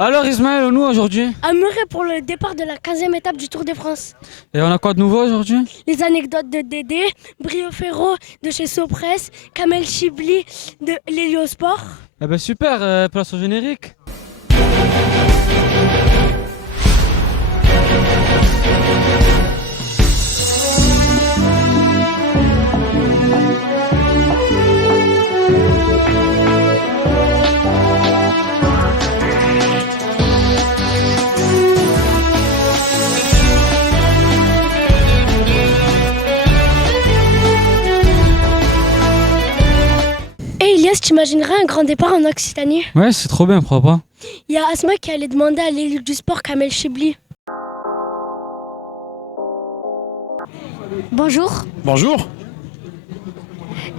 Alors Ismaël, nous aujourd'hui? À Muret pour le départ de la 15e étape du Tour de France. Et on a quoi de nouveau aujourd'hui? Les anecdotes de Dédé, Brio Ferro de chez Sopress, Kamel Chibli de l'Héliosport. Eh ben super, place au générique. Et Elias, t'imaginerais un grand départ en Occitanie? Ouais, c'est trop bien, pourquoi pas? Il y a Asma qui allait demander à l'élu du sport Kamel Chibli. Bonjour. Bonjour.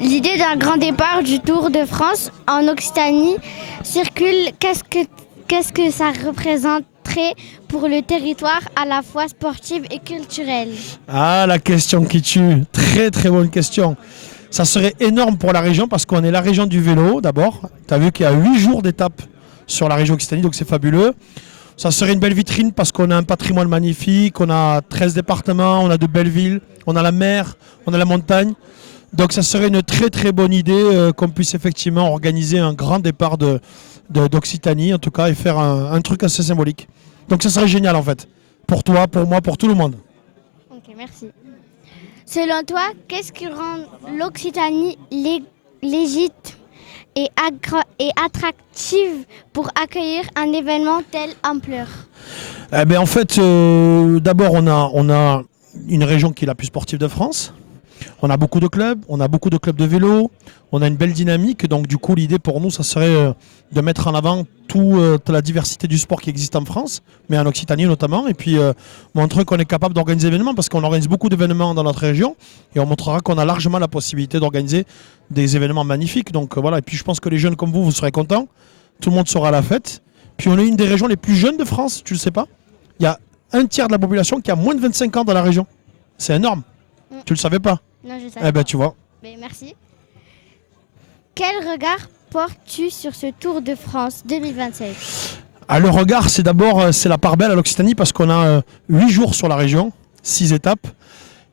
L'idée d'un grand départ du Tour de France en Occitanie circule. Qu'est-ce que ça représenterait pour le territoire à la fois sportif et culturel? Ah, la question qui tue. Très très bonne question. Ça serait énorme pour la région parce qu'on est la région du vélo d'abord. Tu as vu qu'il y a 8 jours d'étape sur la région Occitanie, donc c'est fabuleux. Ça serait une belle vitrine parce qu'on a un patrimoine magnifique, on a 13 départements, on a de belles villes, on a la mer, on a la montagne. Donc ça serait une très très bonne idée qu'on puisse effectivement organiser un grand départ d'Occitanie en tout cas et faire un truc assez symbolique. Donc ça serait génial en fait. Pour toi, pour moi, pour tout le monde. Ok, merci. Selon toi, qu'est-ce qui rend l'Occitanie légitime et attractive pour accueillir un événement telle ampleur? Eh bien, en fait, d'abord, on a une région qui est la plus sportive de France. On a beaucoup de clubs de vélo, on a une belle dynamique. Donc, du coup, l'idée pour nous, ça serait de mettre en avant toute la diversité du sport qui existe en France, mais en Occitanie notamment. Et puis, montrer qu'on est capable d'organiser des événements parce qu'on organise beaucoup d'événements dans notre région. Et on montrera qu'on a largement la possibilité d'organiser des événements magnifiques. Donc, voilà. Et puis, je pense que les jeunes comme vous serez contents. Tout le monde sera à la fête. Puis, on est une des régions les plus jeunes de France, tu ne le sais pas. Il y a un tiers de la population qui a moins de 25 ans dans la région. C'est énorme. Tu ne le savais pas? Non, je savais Eh ben, pas. tu vois. Mais merci. Quel regard portes-tu sur ce Tour de France 2027? Ah, le regard, c'est d'abord c'est la part belle à l'Occitanie parce qu'on a 8 jours sur la région, 6 étapes.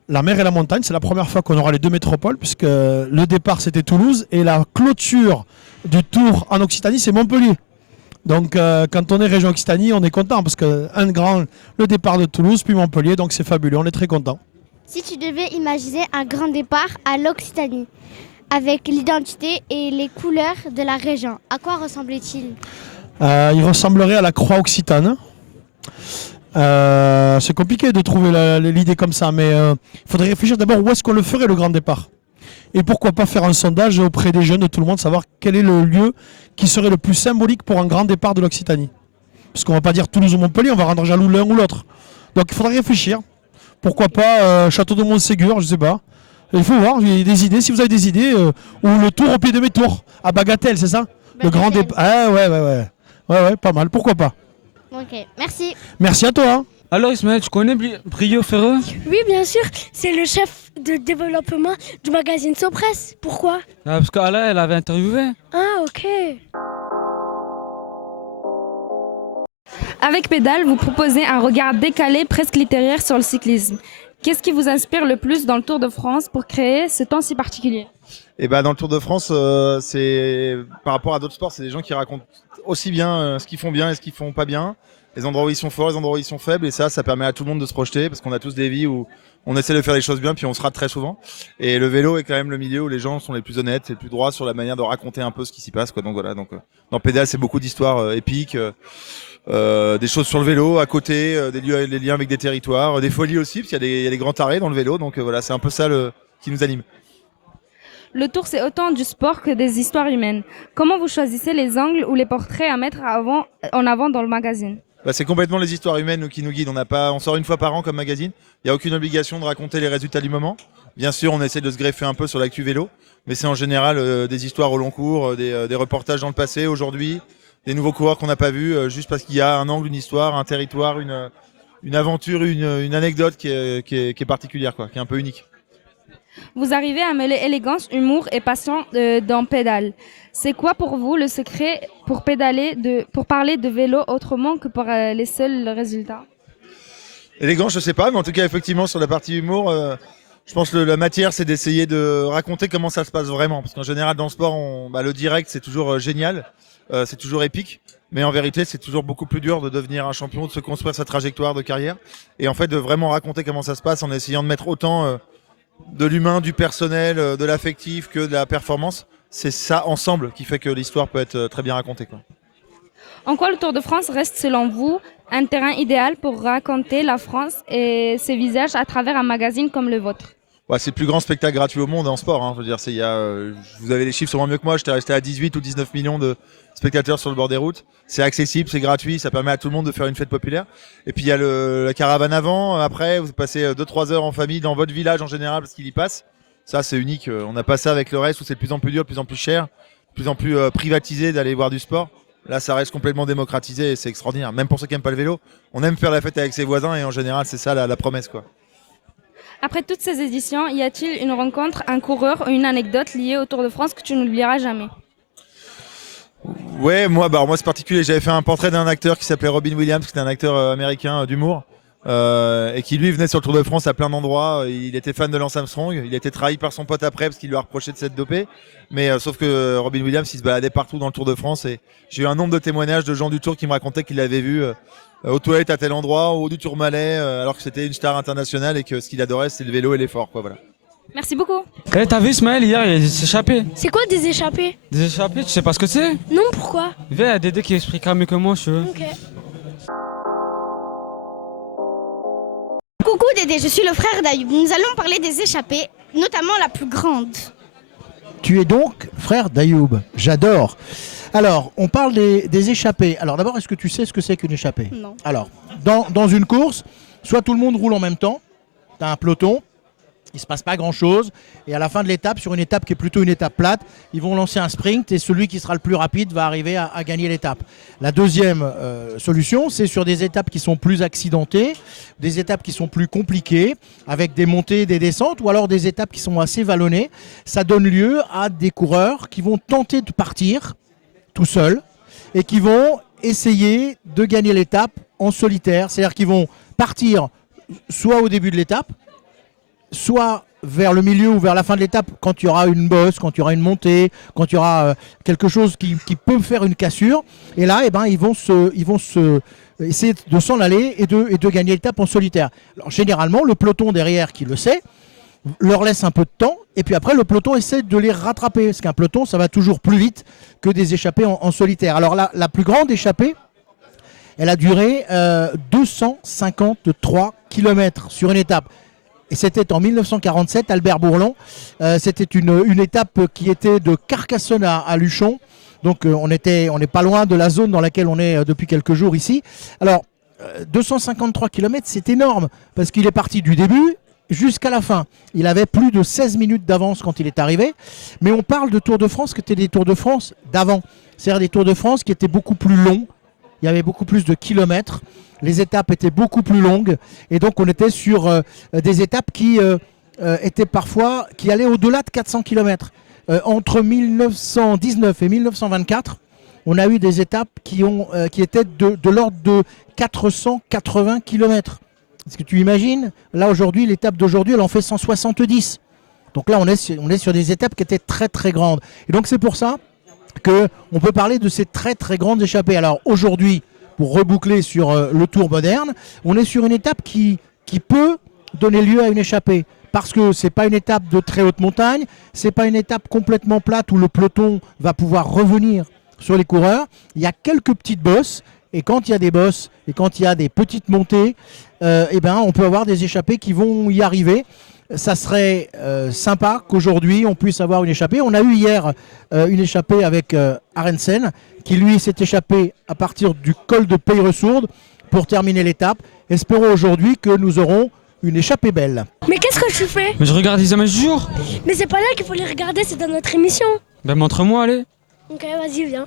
La mer et la montagne, c'est la première fois qu'on aura les deux métropoles puisque le départ c'était Toulouse et la clôture du Tour en Occitanie c'est Montpellier. Donc quand on est région Occitanie, on est content parce que le départ de Toulouse puis Montpellier, donc c'est fabuleux, on est très content. Si tu devais imaginer un grand départ à l'Occitanie, avec l'identité et les couleurs de la région, à quoi ressemblait-il? Il ressemblerait à la croix occitane. C'est compliqué de trouver l'idée comme ça, mais il faudrait réfléchir d'abord où est-ce qu'on le ferait le grand départ. Et pourquoi pas faire un sondage auprès des jeunes, de tout le monde, savoir quel est le lieu qui serait le plus symbolique pour un grand départ de l'Occitanie. Parce qu'on va pas dire Toulouse ou Montpellier, on va rendre jaloux l'un ou l'autre. Donc il faudrait réfléchir. Pourquoi pas Château de Montségur, je sais pas. Il faut voir, il y a des idées. Si vous avez des idées, ou le tour au pied de mes tours, à Bagatelle, c'est ça? Le grand départ. Ah ouais. Ouais, pas mal, pourquoi pas. Ok, merci. Merci à toi. Hein. Alors Ismaël, tu connais Brio Ferro? Oui, bien sûr, c'est le chef de développement du magazine Sopress. Pourquoi? Ah, parce qu'Ala, elle avait interviewé. Ah, ok. Avec Pédale, vous proposez un regard décalé, presque littéraire sur le cyclisme. Qu'est-ce qui vous inspire le plus dans le Tour de France pour créer ce temps si particulier? Et bah dans le Tour de France, c'est par rapport à d'autres sports, c'est des gens qui racontent aussi bien ce qu'ils font bien et ce qu'ils font pas bien, les endroits où ils sont forts, les endroits où ils sont faibles, et ça permet à tout le monde de se projeter parce qu'on a tous des vies où on essaie de faire les choses bien puis on se rate très souvent. Et le vélo est quand même le milieu où les gens sont les plus honnêtes, les plus droits sur la manière de raconter un peu ce qui s'y passe, quoi. Donc voilà, dans Pédale, c'est beaucoup d'histoires épiques. Des choses sur le vélo à côté, des liens avec des territoires, des folies aussi, parce qu'il y a des grands tarés dans le vélo, donc voilà, c'est un peu ça qui nous anime. Le Tour, c'est autant du sport que des histoires humaines. Comment vous choisissez les angles ou les portraits à mettre en avant dans le magazine? C'est complètement les histoires humaines qui nous guident. On sort une fois par an comme magazine, il n'y a aucune obligation de raconter les résultats du moment. Bien sûr, on essaie de se greffer un peu sur l'actu vélo, mais c'est en général des histoires au long cours, des reportages dans le passé, aujourd'hui, des nouveaux coureurs qu'on n'a pas vus, juste parce qu'il y a un angle, une histoire, un territoire, une aventure, une anecdote qui est particulière, quoi, qui est un peu unique. Vous arrivez à mêler élégance, humour et passion dans Pédale. C'est quoi pour vous le secret pour pour parler de vélo autrement que par les seuls résultats? Élégant, je sais pas, mais en tout cas, effectivement, sur la partie humour, je pense que la matière, c'est d'essayer de raconter comment ça se passe vraiment. Parce qu'en général, dans le sport, le direct, c'est toujours génial, c'est toujours épique. Mais en vérité, c'est toujours beaucoup plus dur de devenir un champion, de se construire sa trajectoire de carrière. Et en fait, de vraiment raconter comment ça se passe en essayant de mettre autant de l'humain, du personnel, de l'affectif que de la performance. C'est ça ensemble qui fait que l'histoire peut être très bien racontée, quoi. En quoi le Tour de France reste selon vous un terrain idéal pour raconter la France et ses visages à travers un magazine comme le vôtre? Ouais, c'est le plus grand spectacle gratuit au monde en sport. Hein. Je veux dire, vous avez les chiffres sûrement mieux que moi. J'étais resté à 18 ou 19 millions de spectateurs sur le bord des routes. C'est accessible, c'est gratuit, ça permet à tout le monde de faire une fête populaire. Et puis il y a la caravane avant. Après, vous passez 2-3 heures en famille dans votre village en général parce qu'il y passe. Ça, c'est unique. On n'a pas ça avec le reste où c'est de plus en plus dur, de plus en plus cher, de plus en plus privatisé d'aller voir du sport. Là, ça reste complètement démocratisé et c'est extraordinaire. Même pour ceux qui n'aiment pas le vélo, on aime faire la fête avec ses voisins et en général, c'est ça la promesse, quoi. Après toutes ces éditions, y a-t-il une rencontre, un coureur ou une anecdote liée au Tour de France que tu n'oublieras jamais? Ouais, moi c'est particulier. J'avais fait un portrait d'un acteur qui s'appelait Robin Williams, qui était un acteur américain d'humour, et qui lui venait sur le Tour de France à plein d'endroits. Il était fan de Lance Armstrong. Il a été trahi par son pote après parce qu'il lui a reproché de s'être dopé. Mais sauf que Robin Williams, il se baladait partout dans le Tour de France. Et j'ai eu un nombre de témoignages de gens du Tour qui me racontaient qu'ils l'avaient vu aux toilettes à tel endroit, au haut du Tourmalet, alors que c'était une star internationale et que ce qu'il adorait, c'est le vélo et l'effort, quoi, voilà. Merci beaucoup. Eh, t'as vu Ismaël hier, il s'est échappé. C'est quoi des échappées? Des échappés, tu sais pas ce que c'est? Non, pourquoi? Viens, il y a Dédé qui expliquera mieux que moi, si tu veux. Ok. Coucou Dédé, je suis le frère d'Ayoub. Nous allons parler des échappées, notamment la plus grande. Tu es donc frère d'Ayoub. J'adore. Alors, on parle des échappées. Alors d'abord, est-ce que tu sais ce que c'est qu'une échappée? Non. Alors, dans une course, soit tout le monde roule en même temps, tu as un peloton, il ne se passe pas grand-chose, et à la fin de l'étape, sur une étape qui est plutôt une étape plate, ils vont lancer un sprint et celui qui sera le plus rapide va arriver à gagner l'étape. La deuxième solution, c'est sur des étapes qui sont plus accidentées, des étapes qui sont plus compliquées, avec des montées, des descentes, ou alors des étapes qui sont assez vallonnées. Ça donne lieu à des coureurs qui vont tenter de partir tout seuls et qui vont essayer de gagner l'étape en solitaire. C'est-à-dire qu'ils vont partir soit au début de l'étape, soit vers le milieu ou vers la fin de l'étape quand il y aura une bosse, quand il y aura une montée, quand il y aura quelque chose qui peut faire une cassure. Et là, eh ben, ils vont essayer de s'en aller et de gagner l'étape en solitaire. Alors, généralement, le peloton derrière qui le sait leur laisse un peu de temps et puis après le peloton essaie de les rattraper parce qu'un peloton ça va toujours plus vite que des échappées en solitaire. Alors la plus grande échappée, elle a duré 253 km sur une étape. Et c'était en 1947, Albert Bourlon. C'était une étape qui était de Carcassonne à Luchon. Donc on n'est pas loin de la zone dans laquelle on est depuis quelques jours ici. Alors 253 km, c'est énorme parce qu'il est parti du début jusqu'à la fin. Il avait plus de 16 minutes d'avance quand il est arrivé. Mais on parle de Tour de France qui étaient des Tours de France d'avant. C'est-à-dire des Tours de France qui étaient beaucoup plus longs. Il y avait beaucoup plus de kilomètres. Les étapes étaient beaucoup plus longues. Et donc on était sur des étapes qui étaient parfois, qui allaient au-delà de 400 km. Entre 1919 et 1924, on a eu des étapes qui étaient de l'ordre de 480 km. Est-ce que tu imagines? Là aujourd'hui, l'étape d'aujourd'hui, elle en fait 170. Donc là, on est sur des étapes qui étaient très très grandes. Et donc c'est pour ça qu'on peut parler de ces très très grandes échappées. Alors aujourd'hui, pour reboucler sur le Tour moderne, on est sur une étape qui peut donner lieu à une échappée. Parce que ce n'est pas une étape de très haute montagne, ce n'est pas une étape complètement plate où le peloton va pouvoir revenir sur les coureurs. Il y a quelques petites bosses. Et quand il y a des bosses et quand il y a des petites montées, eh ben, on peut avoir des échappées qui vont y arriver. Ça serait sympa qu'aujourd'hui on puisse avoir une échappée. On a eu hier une échappée avec Arensen qui lui s'est échappé à partir du col de Peyresourde pour terminer l'étape. Espérons aujourd'hui que nous aurons une échappée belle. Mais qu'est-ce que tu fais? Mais je regarde les images du jour. Mais c'est pas là qu'il faut les regarder, c'est dans notre émission. Ben montre-moi, allez. Ok, vas-y, viens.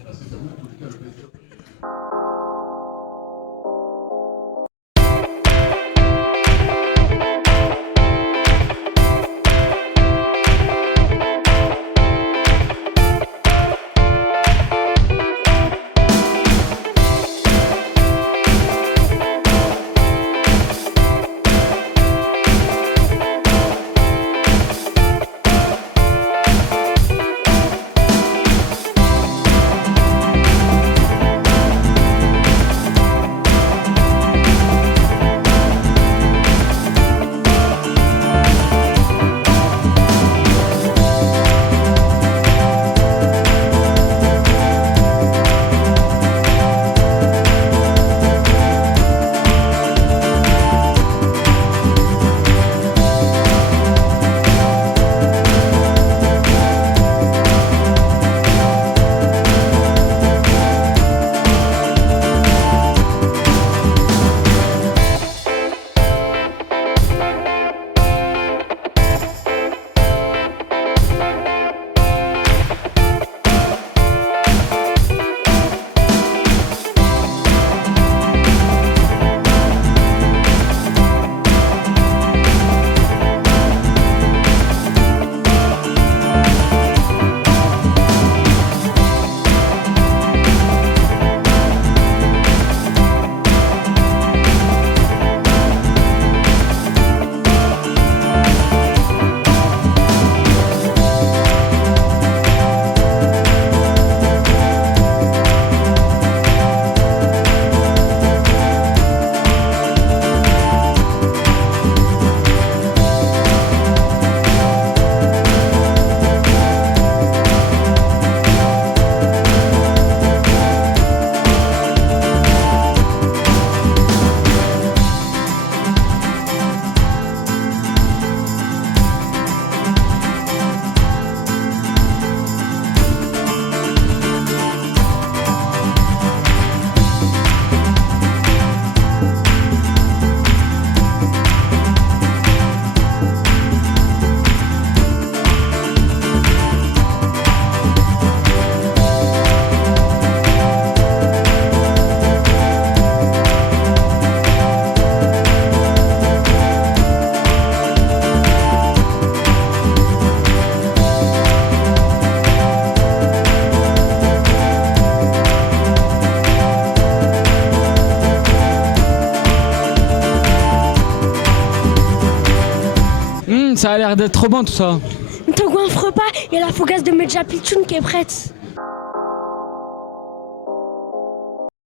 Ça a l'air d'être trop bon tout ça. Ne te goinfre pas, il y a la fougasse de Medja Pichoun qui est prête.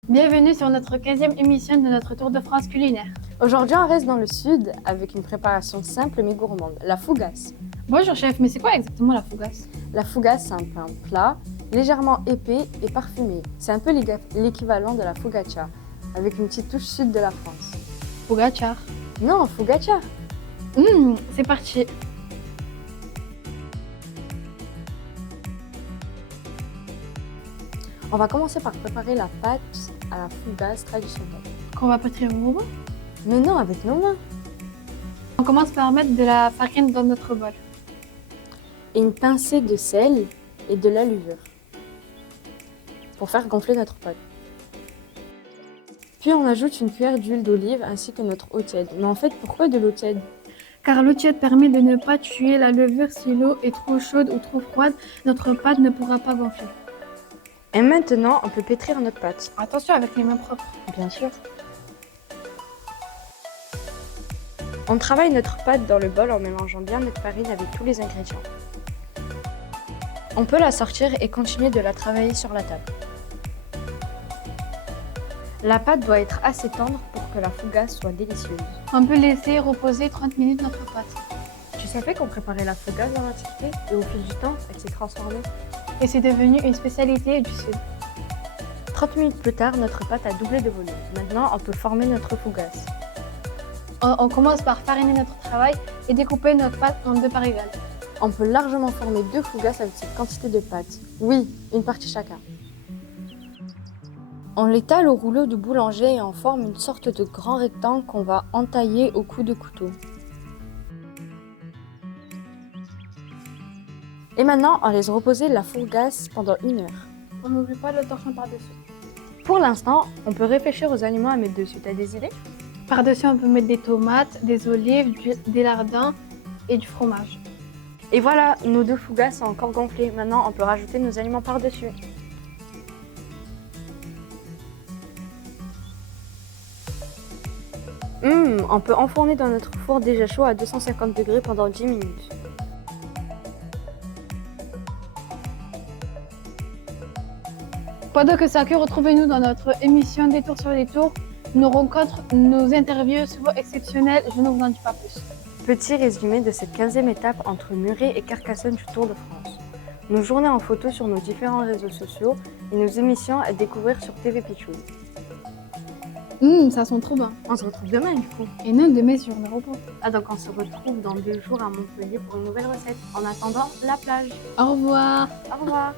Bienvenue sur notre 15e émission de notre Tour de France culinaire. Aujourd'hui, on reste dans le sud avec une préparation simple mais gourmande, la fougasse. Bonjour chef, mais c'est quoi exactement la fougasse? La fougasse, c'est un pain plat, légèrement épais et parfumé. C'est un peu l'équivalent de la focaccia, avec une petite touche sud de la France. Pogacar. Non, focaccia. C'est parti. On va commencer par préparer la pâte à la fougasse traditionnelle. Qu'on va pétrir au moment. Mais non, avec nos mains. On commence par mettre de la farine dans notre bol. Et une pincée de sel et de la levure pour faire gonfler notre pâte. Puis on ajoute une cuillère d'huile d'olive ainsi que notre eau tiède. Mais en fait, pourquoi de l'eau tiède? Car l'eau tiède permet de ne pas tuer la levure. Si l'eau est trop chaude ou trop froide, notre pâte ne pourra pas gonfler. Et maintenant, on peut pétrir notre pâte. Attention avec les mains propres. Bien sûr. On travaille notre pâte dans le bol en mélangeant bien notre farine avec tous les ingrédients. On peut la sortir et continuer de la travailler sur la table. La pâte doit être assez tendre pour que la fougasse soit délicieuse. On peut laisser reposer 30 minutes notre pâte. Tu savais qu'on préparait la fougasse dans l'Antiquité et au fil du temps, elle s'est transformée? Et c'est devenu une spécialité du sud. 30 minutes plus tard, notre pâte a doublé de volume. Maintenant, on peut former notre fougasse. On commence par fariner notre travail et découper notre pâte en 2 parts égales. On peut largement former 2 fougasses avec cette quantité de pâte. Oui, une partie chacun. On l'étale au rouleau de boulanger et on forme une sorte de grand rectangle qu'on va entailler au coup de couteau. Et maintenant, on laisse reposer la fougasse pendant 1 heure. On n'oublie pas le torchon par-dessus. Pour l'instant, on peut réfléchir aux aliments à mettre dessus. T'as des idées? Par-dessus, on peut mettre des tomates, des olives, des lardons et du fromage. Et voilà, nos 2 fougasses sont encore gonflées. Maintenant, on peut rajouter nos aliments par-dessus. On peut enfourner dans notre four déjà chaud à 250 degrés pendant 10 minutes. Pendant que ça cuit, retrouvez-nous dans notre émission Détour sur les tours. Nos rencontres, nos interviews souvent exceptionnelles, je ne vous en dis pas plus. Petit résumé de cette 15e étape entre Muret et Carcassonne du Tour de France. Nos journées en photo sur nos différents réseaux sociaux et nos émissions à découvrir sur TV Pichoun. Ça sent trop bon. On se retrouve demain du coup. Et non, demain sur le repos. Ah donc on se retrouve dans 2 jours à Montpellier pour une nouvelle recette. En attendant, la plage. Au revoir. Au revoir.